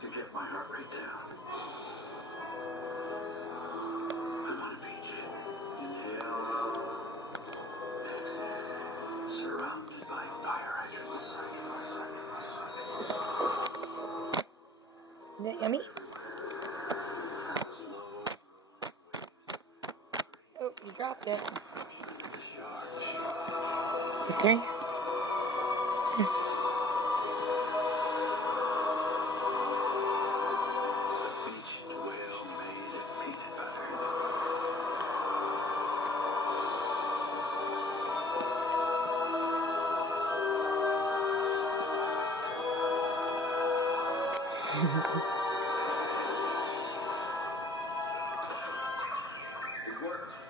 to get my heart rate down. I'm on a beach. Inhale, exhale, surrounded by fire hydrants. Is that yummy? Oh, you dropped it. Okay. Beached whale made of peanut butter. It worked.